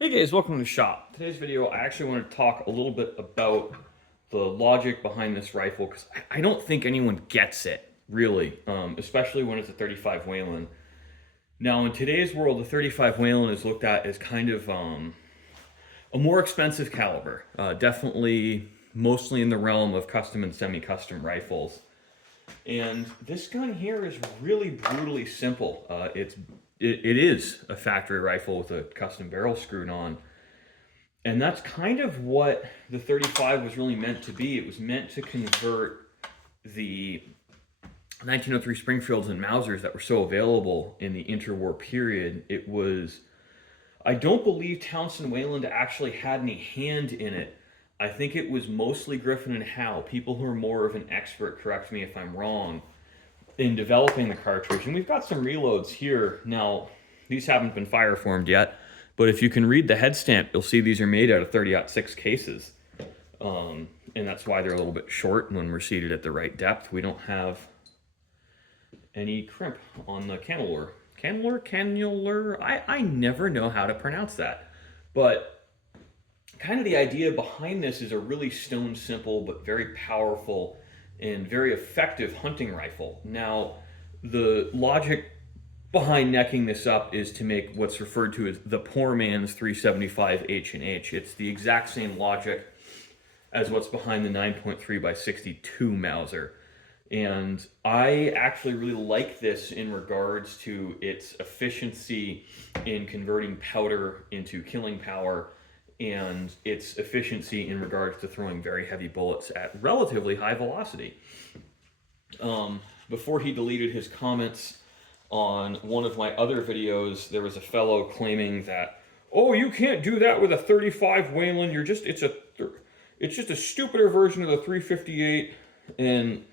Hey guys, welcome to the shop. Today's video, I actually want to talk a little bit about the logic behind this rifle because I don't think anyone gets it, really, especially when it's a 35 Whelen. Now, in today's world, the 35 Whelen is looked at as kind of a more expensive caliber, definitely mostly in the realm of custom and semi-custom rifles. And this gun here is really brutally simple. It is a factory rifle with a custom barrel screwed on. And that's kind of what the 35 was really meant to be. It was meant to convert the 1903 Springfields and Mausers that were so available in the interwar period. I don't believe Townsend Wayland actually had any hand in it. I think it was mostly Griffin and Howe, people who are more of an expert, correct me if I'm wrong, in developing the cartridge. And we've got some reloads here. Now, these haven't been fire formed yet, but if you can read the head stamp, you'll see these are made out of 30-06 cases. And that's why they're a little bit short when we're seated at the right depth. We don't have any crimp on the cannelure. Cannelure? I never know how to pronounce that. But kind of the idea behind this is a really stone simple but very powerful and very effective hunting rifle. Now, the logic behind necking this up is to make what's referred to as the poor man's 375 H&H. It's the exact same logic as what's behind the 9.3 by 62 Mauser. And I actually really like this in regards to its efficiency in converting powder into killing power and its efficiency in regards to throwing very heavy bullets at relatively high velocity. Before he deleted his comments on one of my other videos, there was a fellow claiming that, oh, you can't do that with a 35 Whelen. It's just a stupider version of the 358, and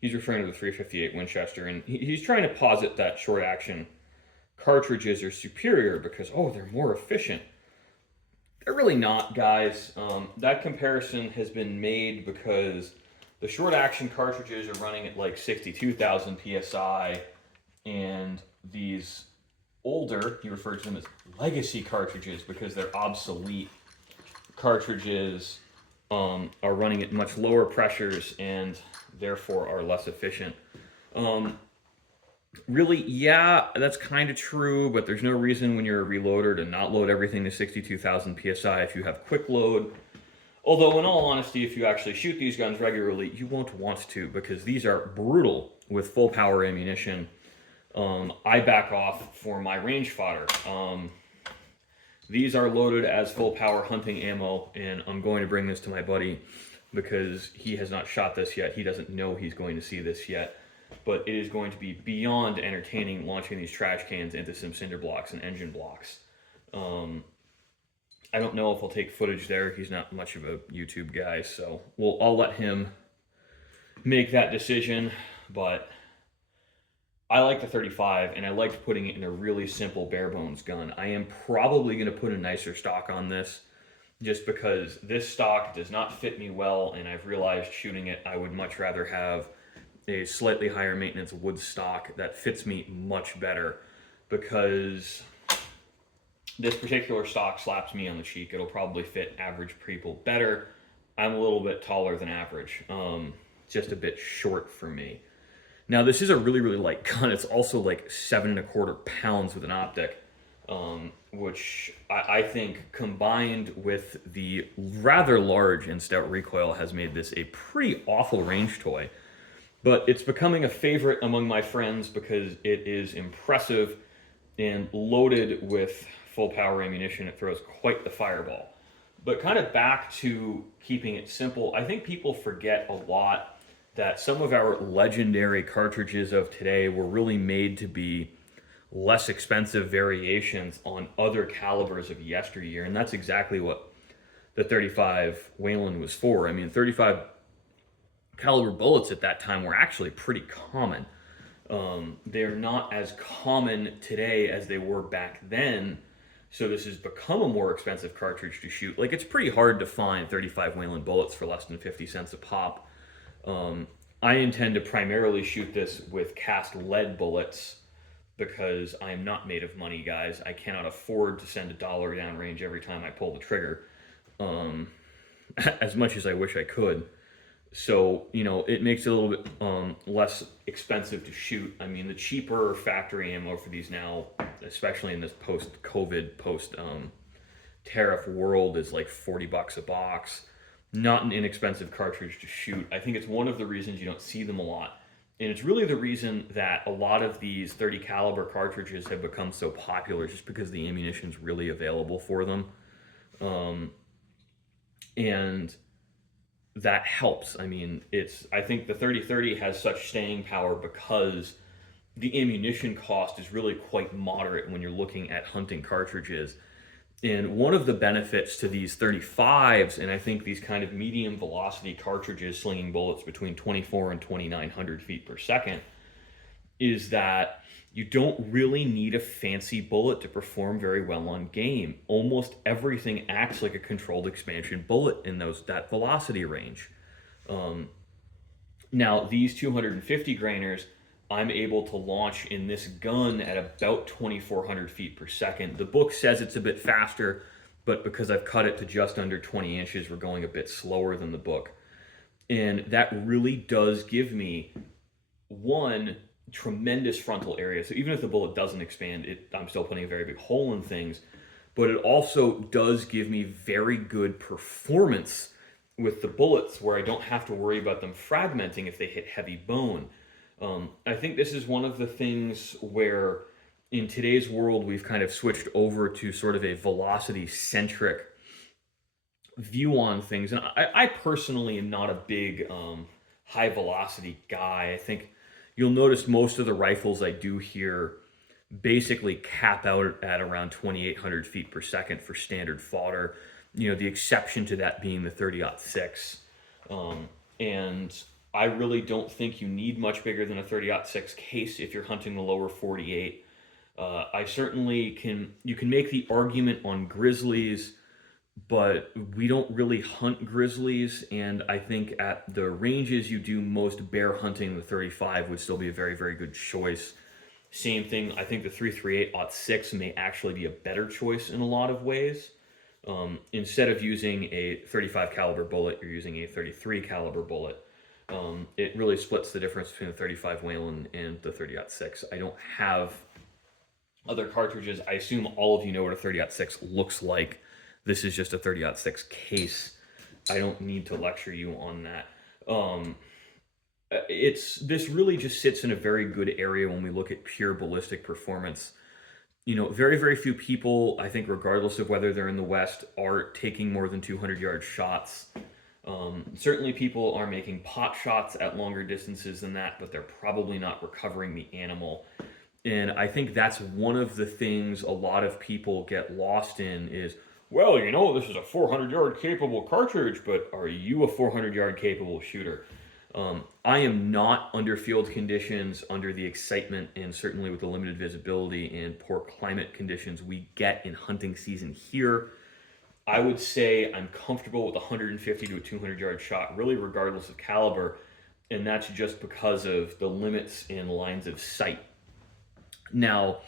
he's referring to the 358 Winchester, and he's trying to posit that short action cartridges are superior because, oh, they're more efficient. They're really not, guys. That comparison has been made because the short action cartridges are running at like 62,000 psi, and these older, he referred to them as legacy cartridges because they're obsolete cartridges, are running at much lower pressures and therefore are less efficient. Really, yeah, that's kind of true, but there's no reason when you're a reloader to not load everything to 62,000 psi if you have quick load. Although, in all honesty, if you actually shoot these guns regularly, you won't want to because these are brutal with full power ammunition. I back off for my range fodder. These are loaded as full power hunting ammo, and I'm going to bring this to my buddy because he has not shot this yet. He doesn't know he's going to see this yet. But it is going to be beyond entertaining launching these trash cans into some cinder blocks and engine blocks. I don't know if I'll take footage there. He's not much of a YouTube guy, so I'll let him make that decision. But I like the 35, and I liked putting it in a really simple bare bones gun. I am probably going to put a nicer stock on this just because this stock does not fit me well, and I've realized shooting it, I would much rather have a slightly higher maintenance wood stock that fits me much better because this particular stock slaps me on the cheek. It'll probably fit average people better. I'm a little bit taller than average, just a bit short for me. Now, this is a really, really light gun. It's also like 7.25 pounds with an optic, which I think combined with the rather large and stout recoil has made this a pretty awful range toy. But it's becoming a favorite among my friends because it is impressive and loaded with full power ammunition. It throws quite the fireball. But kind of back to keeping it simple, I think people forget a lot that some of our legendary cartridges of today were really made to be less expensive variations on other calibers of yesteryear. And that's exactly what the 35 Whelen was for. I mean, 35 caliber bullets at that time were actually pretty common. They're not as common today as they were back then, so this has become a more expensive cartridge to shoot. Like, it's pretty hard to find 35 Whelen bullets for less than 50 cents a pop. I intend to primarily shoot this with cast lead bullets because I am not made of money, guys. I cannot afford to send $1 downrange every time I pull the trigger, um, as much as I wish I could. So, it makes it a little bit less expensive to shoot. I mean, the cheaper factory ammo for these now, especially in this post-COVID, post-tariff world, is like $40 a box. Not an inexpensive cartridge to shoot. I think it's one of the reasons you don't see them a lot. And it's really the reason that a lot of these 30 caliber cartridges have become so popular, just because the ammunition's really available for them. And that helps. I mean, I think the 30-30 has such staying power because the ammunition cost is really quite moderate when you're looking at hunting cartridges. And one of the benefits to these 35s, and I think these kind of medium velocity cartridges slinging bullets between 24 and 2,900 feet per second, is that you don't really need a fancy bullet to perform very well on game. Almost everything acts like a controlled expansion bullet in that velocity range. Now, these 250 grainers, I'm able to launch in this gun at about 2,400 feet per second. The book says it's a bit faster, but because I've cut it to just under 20 inches, we're going a bit slower than the book. And that really does give me one tremendous frontal area. So even if the bullet doesn't expand, I'm still putting a very big hole in things. But it also does give me very good performance with the bullets, where I don't have to worry about them fragmenting if they hit heavy bone. I think this is one of the things where in today's world we've kind of switched over to sort of a velocity-centric view on things. And I personally am not a big high-velocity guy. I think you'll notice most of the rifles I do here basically cap out at around 2,800 feet per second for standard fodder. The exception to that being the 30-06. And I really don't think you need much bigger than a 30-06 case if you're hunting the lower 48. I certainly you can make the argument on grizzlies, but we don't really hunt grizzlies, and I think at the ranges you do most bear hunting, the 35 would still be a very, very good choice. Same thing, I think the 338-06 may actually be a better choice in a lot of ways. Instead of using a 35 caliber bullet, you're using a 33 caliber bullet. It really splits the difference between the 35 Whelen and the 30-06. I don't have other cartridges. I assume all of you know what a 30-06 looks like. This is just a 30-06 case. I don't need to lecture you on that. This really just sits in a very good area when we look at pure ballistic performance. Very, very few people, I think, regardless of whether they're in the West, are taking more than 200-yard shots. Certainly people are making pot shots at longer distances than that, but they're probably not recovering the animal. And I think that's one of the things a lot of people get lost in is, well, this is a 400-yard capable cartridge, but are you a 400-yard capable shooter? I am not, under field conditions, under the excitement, and certainly with the limited visibility and poor climate conditions we get in hunting season here. I would say I'm comfortable with a 150 to a 200-yard shot, really regardless of caliber, and that's just because of the limits in lines of sight. Now,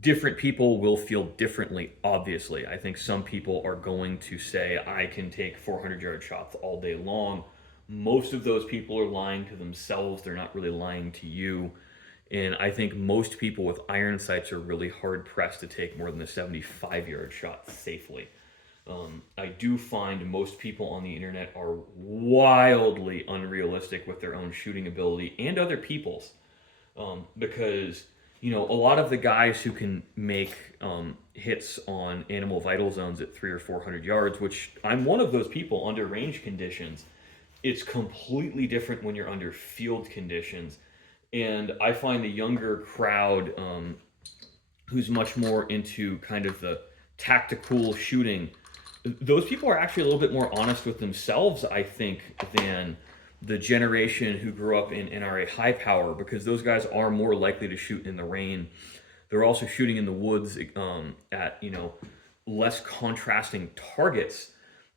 different people will feel differently, obviously. I think some people are going to say, I can take 400-yard shots all day long. Most of those people are lying to themselves. They're not really lying to you. And I think most people with iron sights are really hard-pressed to take more than a 75-yard shot safely. I do find most people on the internet are wildly unrealistic with their own shooting ability and other people's. Because, a lot of the guys who can make hits on animal vital zones at 300 or 400 yards, which I'm one of those people under range conditions, it's completely different when you're under field conditions. And I find the younger crowd who's much more into kind of the tactical shooting, those people are actually a little bit more honest with themselves, I think, than the generation who grew up in NRA high power, because those guys are more likely to shoot in the rain. They're also shooting in the woods at, less contrasting targets.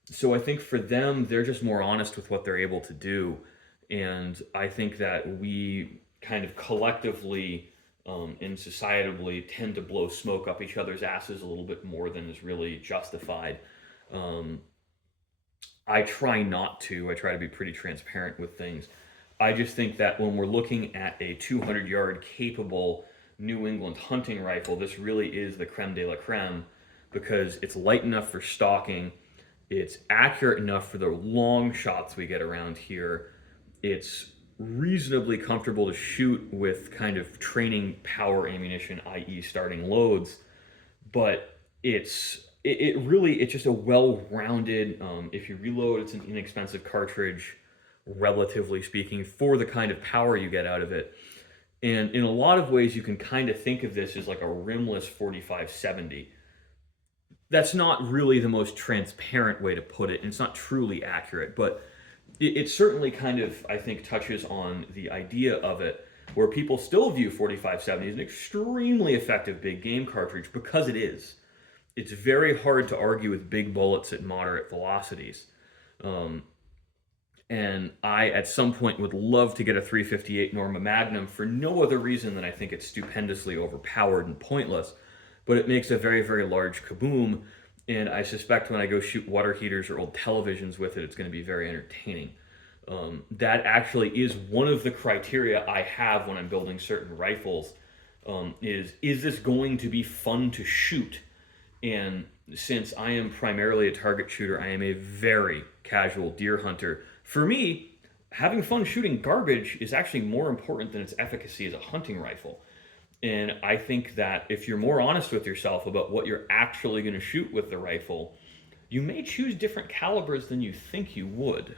So I think for them, they're just more honest with what they're able to do. And I think that we kind of collectively and societally tend to blow smoke up each other's asses a little bit more than is really justified. Um, I try not to. I try to be pretty transparent with things. I just think that when we're looking at a 200 yard capable New England hunting rifle, this really is the creme de la creme because it's light enough for stalking, it's accurate enough for the long shots we get around here, it's reasonably comfortable to shoot with kind of training power ammunition, i.e., starting loads, but it really it's just a well-rounded. If you reload, it's an inexpensive cartridge, relatively speaking, for the kind of power you get out of it. And in a lot of ways, you can kind of think of this as like a rimless 4570. That's not really the most transparent way to put it, and it's not truly accurate, but it certainly kind of, I think, touches on the idea of it, where people still view 4570 as an extremely effective big game cartridge because it is. It's very hard to argue with big bullets at moderate velocities. Um, and I, at some point, would love to get a 358 Norma Magnum for no other reason than I think it's stupendously overpowered and pointless. But it makes a very, very large kaboom, and I suspect when I go shoot water heaters or old televisions with it, it's going to be very entertaining. That actually is one of the criteria I have when I'm building certain rifles. Is this going to be fun to shoot? And since I am primarily a target shooter, I am a very casual deer hunter. For me, having fun shooting garbage is actually more important than its efficacy as a hunting rifle. And I think that if you're more honest with yourself about what you're actually going to shoot with the rifle, you may choose different calibers than you think you would.